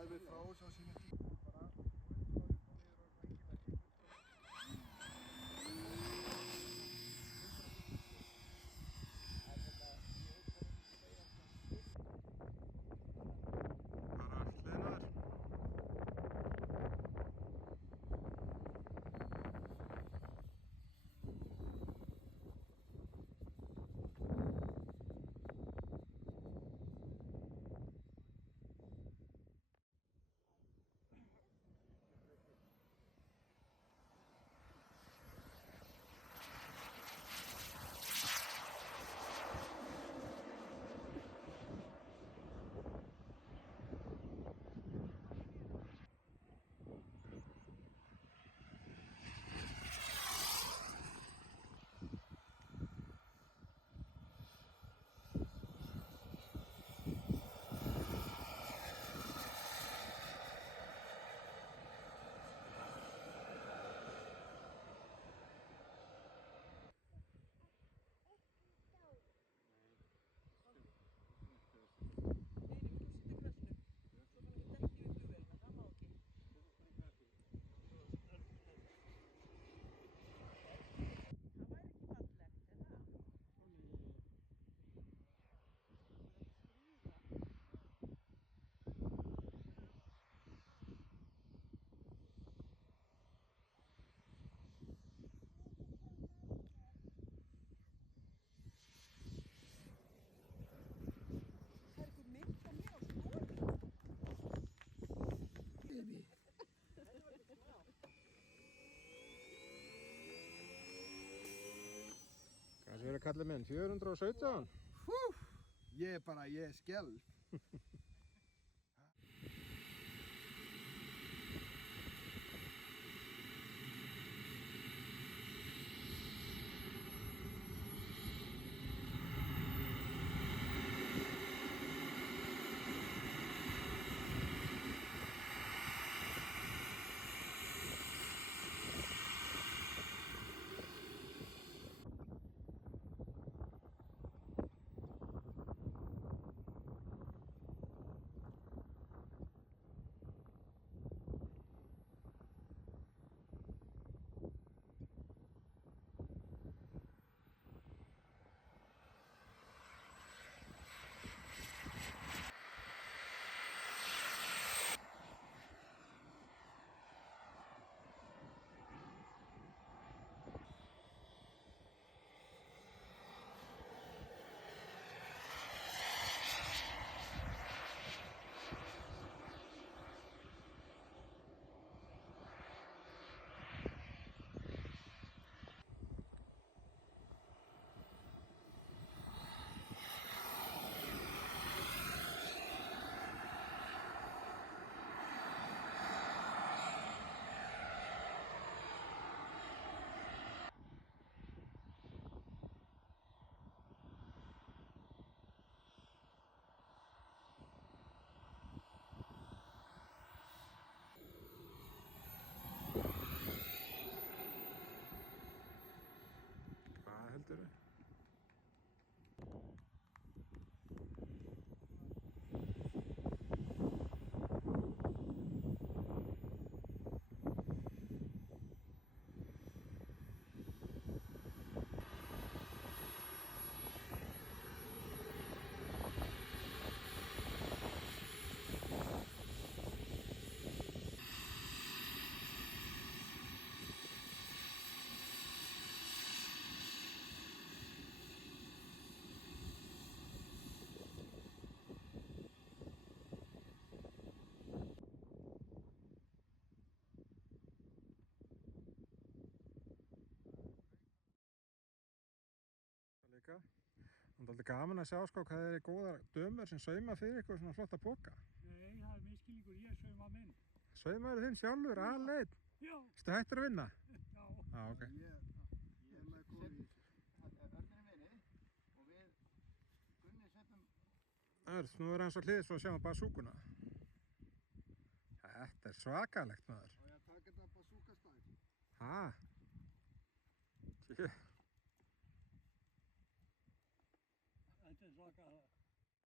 alveg frá þessu á sínum tíma. Bara hliðnaður. Hvað séu kallið minn? 417? Ég er skelf. Hvað heldurðu? Líka. Það er alltaf gaman að sjá sko hvað þeir eru góðar dömur sem sauma fyrir ykkur svona flotta poka. Nei, það er misskilningur, ég sauma minn. Saumaður þinn sjálfur, aleinn? Já. Ertu hættur að vinna? Já. Já, ok. Ég er með góð í þessu. Örnir er vinni og við Gunni setjum... Nú er hans á hlið svo að sjá basúkuna. Þetta er svakalegt maður. Og ég taka þetta bazooka stæl. Ha?